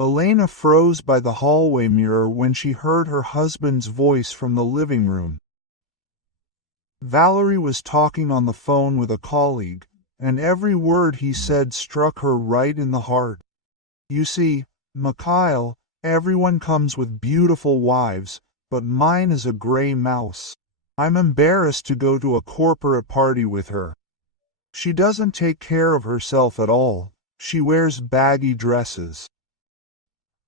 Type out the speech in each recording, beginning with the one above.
Elena froze by the hallway mirror when she heard her husband's voice from the living room. Valerie was talking on the phone with a colleague, and every word he said struck her right in the heart. You see, Mikhail, everyone comes with beautiful wives, but mine is a gray mouse. I'm embarrassed to go to a corporate party with her. She doesn't take care of herself at all. She wears baggy dresses.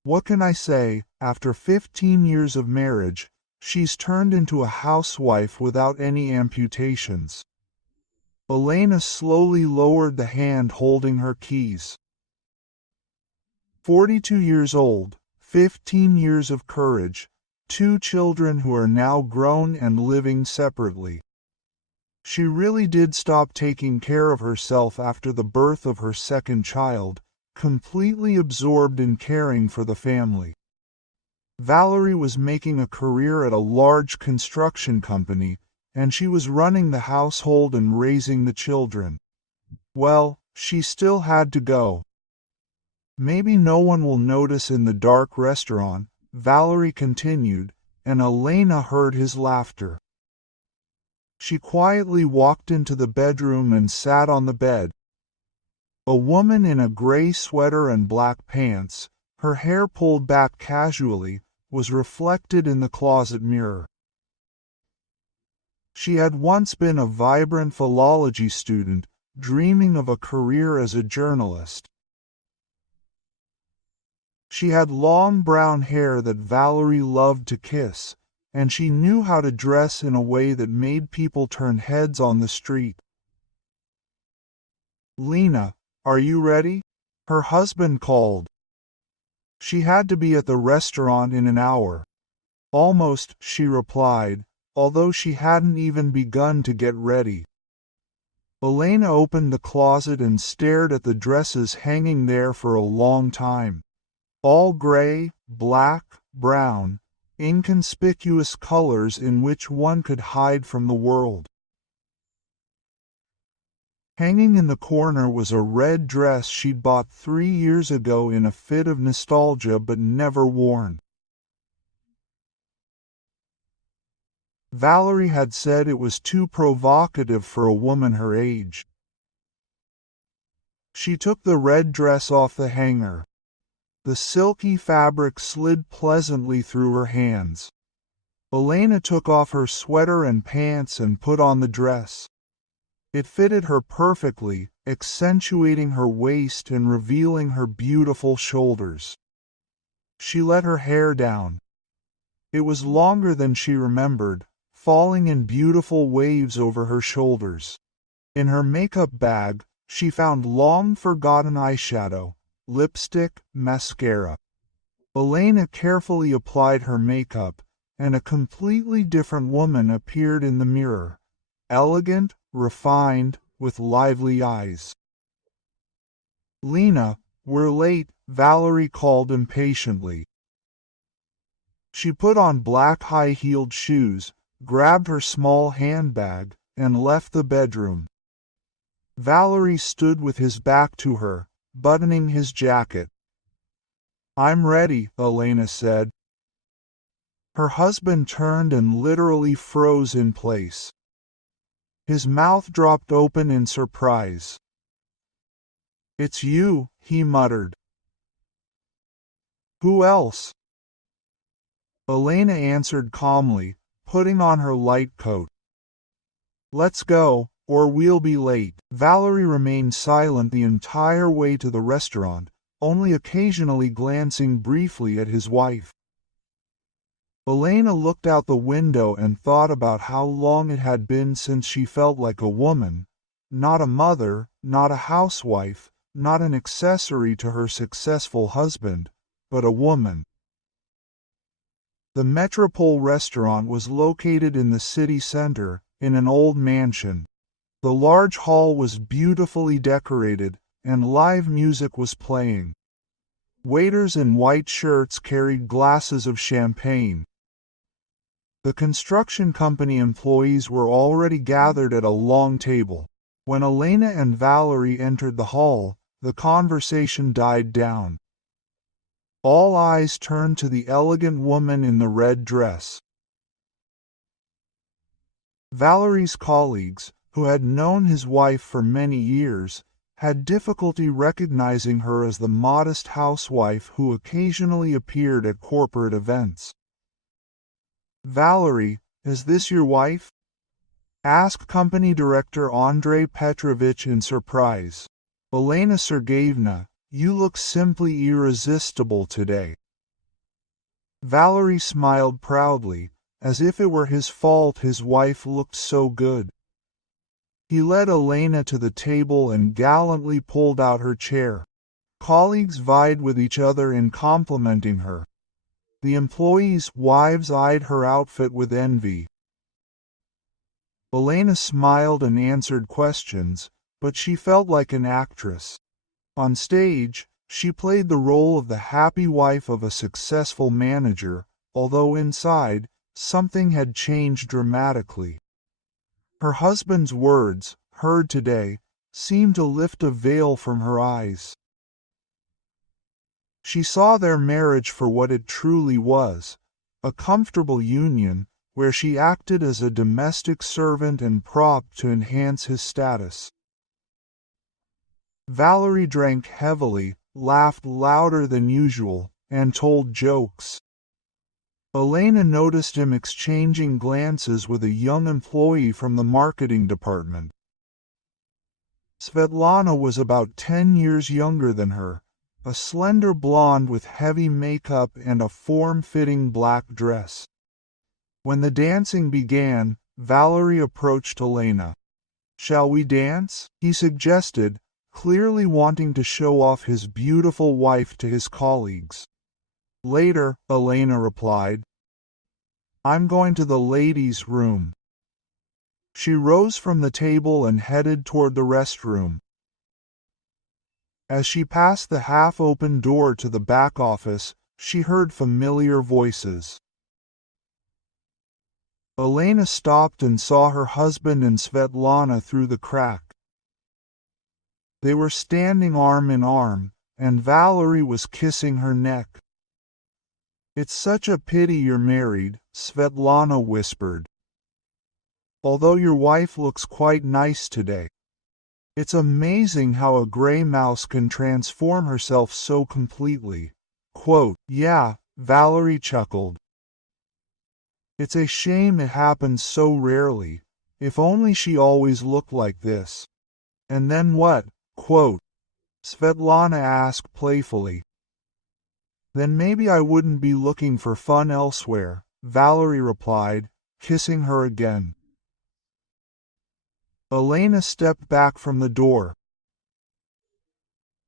What can I say? After 15 years of marriage, she's turned into a housewife without any amputations. Elena slowly lowered the hand holding her keys. 42 years old, 15 years of courage, 2 children who are now grown and living separately. She really did stop taking care of herself after the birth of her second child, completely absorbed in caring for the family. Valerie was making a career at a large construction company, and she was running the household and raising the children. Well, she still had to go. Maybe no one will notice in the dark restaurant, Valerie continued, and Elena heard his laughter. She quietly walked into the bedroom and sat on the bed. A woman in a gray sweater and black pants, her hair pulled back casually, was reflected in the closet mirror. She had once been a vibrant philology student, dreaming of a career as a journalist. She had long brown hair that Valerie loved to kiss, and she knew how to dress in a way that made people turn heads on the street. "Lena, are you ready?" her husband called. She had to be at the restaurant in an hour. "Almost," she replied, although she hadn't even begun to get ready. Elena opened the closet and stared at the dresses hanging there for a long time. All gray, black, brown, inconspicuous colors in which one could hide from the world. Hanging in the corner was a red dress she'd bought 3 years ago in a fit of nostalgia but never worn. Valerie had said it was too provocative for a woman her age. She took the red dress off the hanger. The silky fabric slid pleasantly through her hands. Elena took off her sweater and pants and put on the dress. It fitted her perfectly, accentuating her waist and revealing her beautiful shoulders. She let her hair down. It was longer than she remembered, falling in beautiful waves over her shoulders. In her makeup bag, she found long-forgotten eyeshadow, lipstick, mascara. Elena carefully applied her makeup, and a completely different woman appeared in the mirror, elegant, refined, with lively eyes. "Lena, we're late," Valerie called impatiently. She put on black high-heeled shoes, grabbed her small handbag, and left the bedroom. Valerie stood with his back to her, buttoning his jacket. "I'm ready," Elena said. Her husband turned and literally froze in place. His mouth dropped open in surprise. "It's you," he muttered. "Who else?" Elena answered calmly, putting on her light coat. "Let's go, or we'll be late." Valerie remained silent the entire way to the restaurant, only occasionally glancing briefly at his wife. Elena looked out the window and thought about how long it had been since she felt like a woman, not a mother, not a housewife, not an accessory to her successful husband, but a woman. The Metropole restaurant was located in the city center, in an old mansion. The large hall was beautifully decorated, and live music was playing. Waiters in white shirts carried glasses of champagne. The construction company employees were already gathered at a long table. When Elena and Valerie entered the hall, the conversation died down. All eyes turned to the elegant woman in the red dress. Valerie's colleagues, who had known his wife for many years, had difficulty recognizing her as the modest housewife who occasionally appeared at corporate events. "Valerie, is this your wife?" asked company director Andrei Petrovich in surprise. "Elena Sergeyevna, you look simply irresistible today." Valerie smiled proudly, as if it were his fault his wife looked so good. He led Elena to the table and gallantly pulled out her chair. Colleagues vied with each other in complimenting her. The employees' wives eyed her outfit with envy. Elena smiled and answered questions, but she felt like an actress. On stage, she played the role of the happy wife of a successful manager, although inside, something had changed dramatically. Her husband's words, heard today, seemed to lift a veil from her eyes. She saw their marriage for what it truly was, a comfortable union, where she acted as a domestic servant and prop to enhance his status. Valerie drank heavily, laughed louder than usual, and told jokes. Elena noticed him exchanging glances with a young employee from the marketing department. Svetlana was about 10 years younger than her, a slender blonde with heavy makeup and a form-fitting black dress. When the dancing began, Valerie approached Elena. "Shall we dance?" he suggested, clearly wanting to show off his beautiful wife to his colleagues. "Later," Elena replied. "I'm going to the ladies' room." She rose from the table and headed toward the restroom. As she passed the half-open door to the back office, she heard familiar voices. Elena stopped and saw her husband and Svetlana through the crack. They were standing arm in arm, and Valerie was kissing her neck. "It's such a pity you're married," Svetlana whispered. "Although your wife looks quite nice today. It's amazing how a gray mouse can transform herself so completely." "Yeah," Valerie chuckled. "It's a shame it happens so rarely. If only she always looked like this." "And then what?" Svetlana asked playfully. "Then maybe I wouldn't be looking for fun elsewhere," Valerie replied, kissing her again. Elena stepped back from the door.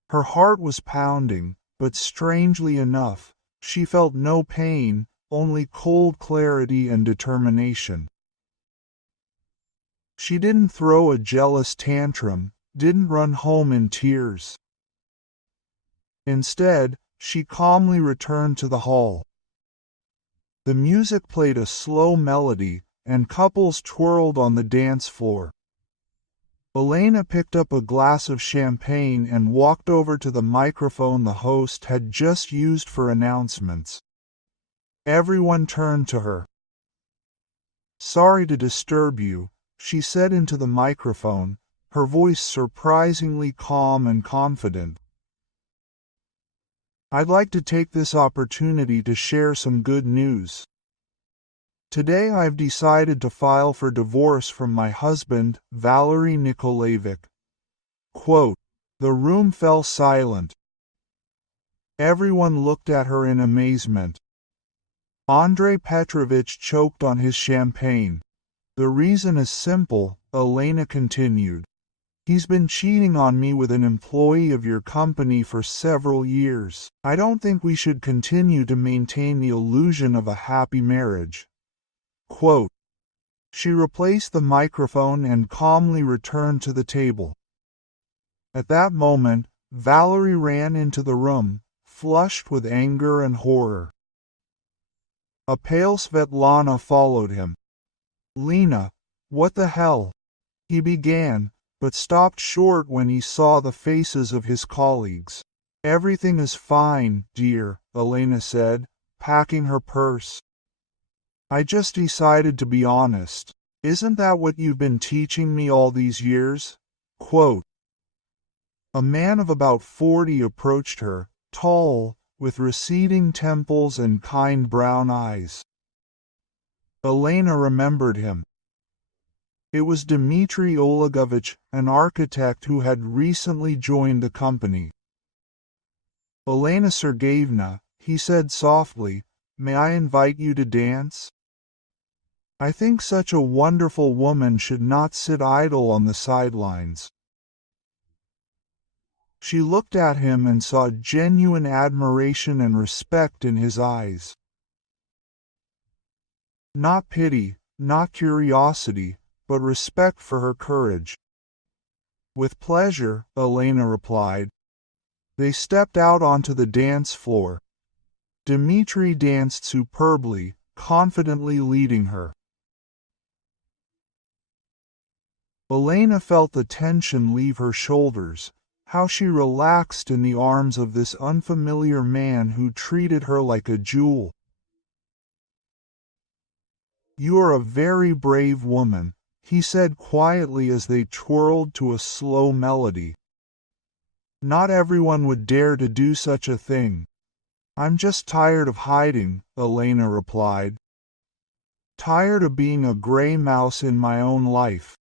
Her heart was pounding, but strangely enough, she felt no pain, only cold clarity and determination. She didn't throw a jealous tantrum, didn't run home in tears. Instead, she calmly returned to the hall. The music played a slow melody, and couples twirled on the dance floor. Elena picked up a glass of champagne and walked over to the microphone the host had just used for announcements. Everyone turned to her. "Sorry to disturb you," she said into the microphone, her voice surprisingly calm and confident. "I'd like to take this opportunity to share some good news. Today I've decided to file for divorce from my husband, Valery Nikolaevich." The room fell silent. Everyone looked at her in amazement. Andrei Petrovich choked on his champagne. "The reason is simple," Elena continued. "He's been cheating on me with an employee of your company for several years. I don't think we should continue to maintain the illusion of a happy marriage." She replaced the microphone and calmly returned to the table. At that moment, Valerie ran into the room, flushed with anger and horror. A pale Svetlana followed him. "Lena, what the hell?" he began, but stopped short when he saw the faces of his colleagues. Everything is fine, dear, Elena said, packing her purse. I just decided to be honest. Isn't that what you've been teaching me all these years? Quote. A man of about 40 approached her, tall, with receding temples and kind brown eyes. Elena remembered him. It was Dmitry Olegovich, an architect who had recently joined the company. Elena Sergeyevna, he said softly, may I invite you to dance? I think such a wonderful woman should not sit idle on the sidelines. She looked at him and saw genuine admiration and respect in his eyes. Not pity, not curiosity, but respect for her courage. With pleasure, Elena replied. They stepped out onto the dance floor. Dmitry danced superbly, confidently leading her. Elena felt the tension leave her shoulders, how she relaxed in the arms of this unfamiliar man who treated her like a jewel. You are a very brave woman, he said quietly as they twirled to a slow melody. Not everyone would dare to do such a thing. I'm just tired of hiding, Elena replied. Tired of being a gray mouse in my own life.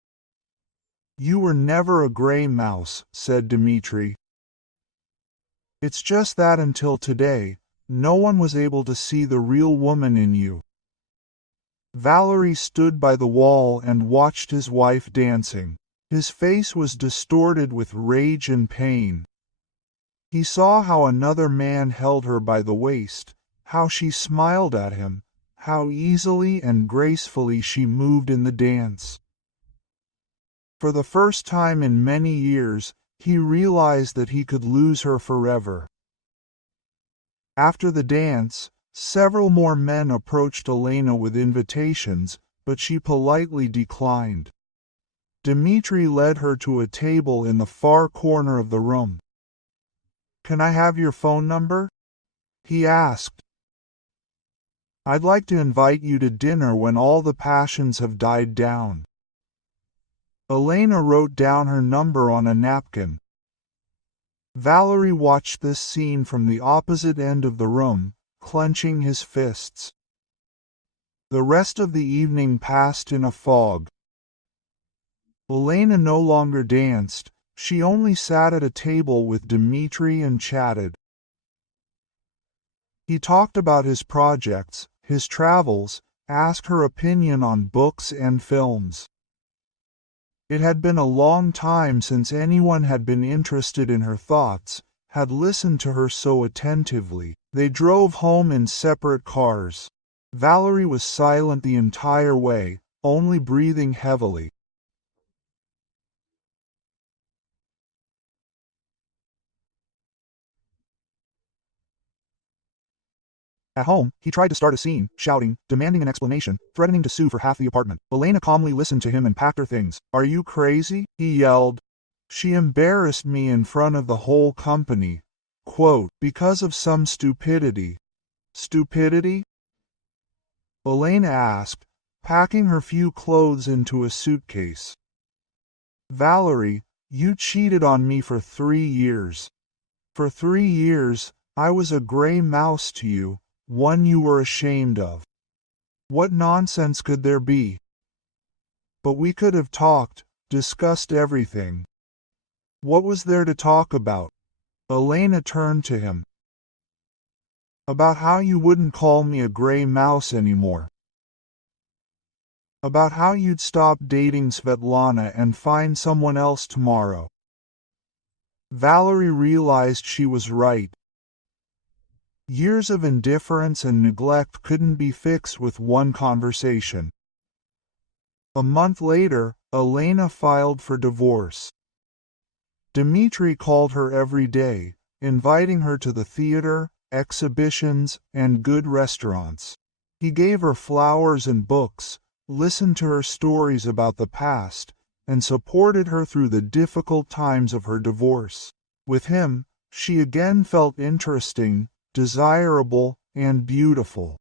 You were never a gray mouse, said Dmitry. It's just that until today, no one was able to see the real woman in you. Valery stood by the wall and watched his wife dancing. His face was distorted with rage and pain. He saw how another man held her by the waist, how she smiled at him, how easily and gracefully she moved in the dance. For the first time in many years, he realized that he could lose her forever. After the dance, several more men approached Elena with invitations, but she politely declined. Dmitry led her to a table in the far corner of the room. Can I have your phone number? He asked. I'd like to invite you to dinner when all the passions have died down. Elena wrote down her number on a napkin. Valery watched this scene from the opposite end of the room, clenching his fists. The rest of the evening passed in a fog. Elena no longer danced, she only sat at a table with Dmitry and chatted. He talked about his projects, his travels, asked her opinion on books and films. It had been a long time since anyone had been interested in her thoughts, had listened to her so attentively. They drove home in separate cars. Valery was silent the entire way, only breathing heavily. At home, he tried to start a scene, shouting, demanding an explanation, threatening to sue for half the apartment. Elena calmly listened to him and packed her things. Are you crazy? He yelled. She embarrassed me in front of the whole company. Quote, because of some stupidity. Stupidity? Elena asked, packing her few clothes into a suitcase. Valery, you cheated on me for 3 years. For 3 years, I was a gray mouse to you, one you were ashamed of. What nonsense could there be? But we could have talked, discussed everything. What was there to talk about? Elena turned to him. About how you wouldn't call me a gray mouse anymore. About how you'd stop dating Svetlana and find someone else tomorrow. Valery realized she was right. Years of indifference and neglect couldn't be fixed with one conversation. A month later, Elena filed for divorce. Dmitry called her every day, inviting her to the theater, exhibitions, and good restaurants. He gave her flowers and books, listened to her stories about the past, and supported her through the difficult times of her divorce. With him, she again felt interesting, desirable, and beautiful.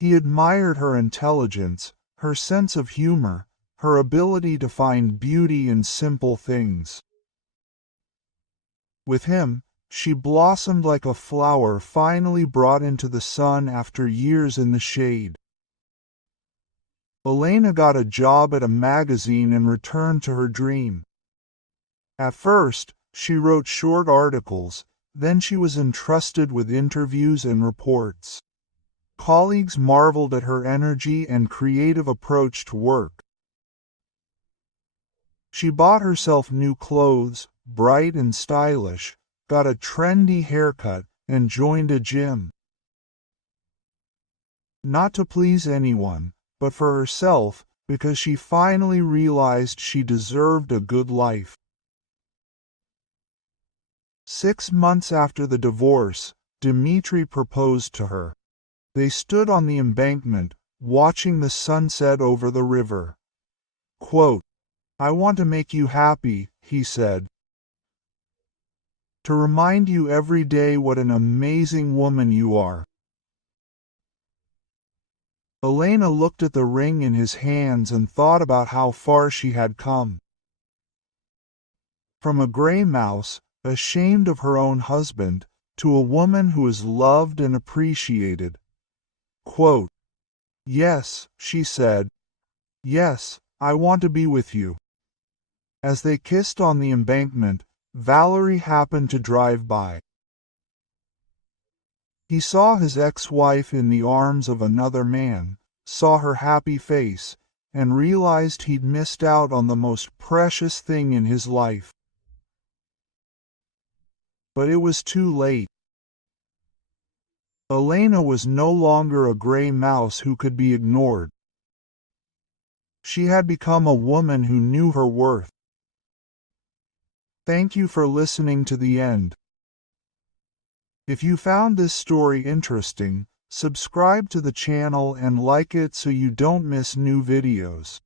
He admired her intelligence, her sense of humor, her ability to find beauty in simple things. With him, she blossomed like a flower finally brought into the sun after years in the shade. Elena got a job at a magazine and returned to her dream. At first, she wrote short articles, then she was entrusted with interviews and reports. Colleagues marveled at her energy and creative approach to work. She bought herself new clothes, bright and stylish, got a trendy haircut, and joined a gym. Not to please anyone, but for herself, because she finally realized she deserved a good life. 6 months after the divorce, Dmitri proposed to her. They stood on the embankment, watching the sunset over the river. Quote, "I want to make you happy," he said. "To remind you every day what an amazing woman you are." Elena looked at the ring in his hands and thought about how far she had come. From a gray mouse, ashamed of her own husband, to a woman who is loved and appreciated. Quote, "Yes," she said. "Yes, I want to be with you." As they kissed on the embankment, Valerie happened to drive by. He saw his ex-wife in the arms of another man, saw her happy face, and realized he'd missed out on the most precious thing in his life. But it was too late. Elena was no longer a gray mouse who could be ignored. She had become a woman who knew her worth. Thank you for listening to the end. If you found this story interesting, subscribe to the channel and like it so you don't miss new videos.